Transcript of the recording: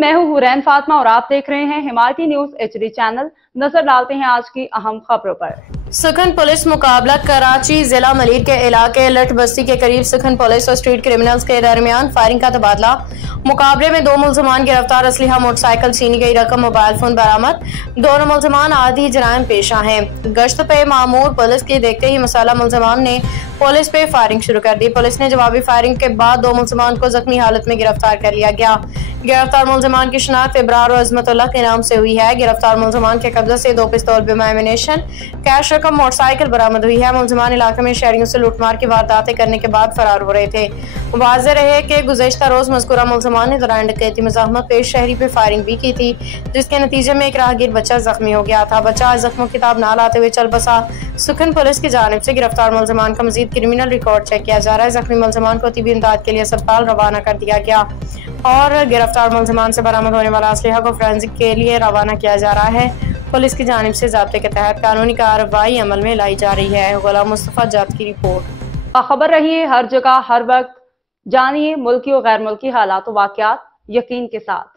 मैं हूं हुरैन फातिमा और आप देख रहे हैं हिमायती न्यूज एचडी चैनल। नजर डालते हैं आज की अहम खबरों पर। सुखन पुलिस मुकाबला कराची जिला मलीर के इलाके लट बस्ती के करीब सुखन पुलिस और स्ट्रीट क्रिमिनल्स के दरमियान फायरिंग का तबादला। मुकाबले में 2 मुलजमान गिरफ्तार, असलहा, मोटरसाइकिल, छीनी गई रकम, मोबाइल फोन बरामद। दोनों मुलजमान आदि जराइम पेशा हैं। गश्त पे मामूर पुलिस के देखते ही मसाला मुलजमान ने पुलिस पे फायरिंग शुरू कर दी। पुलिस ने जवाबी फायरिंग के बाद 2 मुलजमान को जख्मी हालत में गिरफ्तार कर लिया गया। गिरफ्तार मुलजमान की शिनाख्त इब्रार और अजमतुल्लाह के नाम से हुई है। गिरफ्तार मुलजमान के कब्जे से 2 पिस्तौल, बिमा एमिनेशन, कैश रकम, मोटरसाइकिल बरामद हुई है। मुलजमान इलाके में शहरियों से लूटमार की वारदातें करने के बाद फरार हो रहे थे। वाज़ेह रहे कि गुज़श्ता रोज मज़कूरा मुलजमान ने दौरान डकैती मज़ाहमत पेश शहरी पे फायरिंग भी की थी, जिसके नतीजे में एक राहगीर बच्चा जख्मी हो गया था। बच्चा जख्मों की ताब ना लाते हुए चल बसा। सुखन पुलिस की जानिब से गिरफ्तार मुलजमान का मजीद क्रिमिनल रिकॉर्ड चेक किया जा रहा है। जख्मी मुलजमान को तिबी इमदाद के लिए अस्पताल रवाना कर दिया गया और गिरफ्तार मुलजमान से बरामद होने वाला असलहा को फोरेंसिक के लिए रवाना किया जा रहा है। पुलिस की जानिब से ज़ाब्ते के तहत कानूनी कार्रवाई अमल में लाई जा रही है। गुलाम मुस्तफा जात की रिपोर्ट। खबर रहिए हर जगह हर वक्त, जानिए मुल्की और गैर मुल्की हालात वाक़यात यकीन के साथ।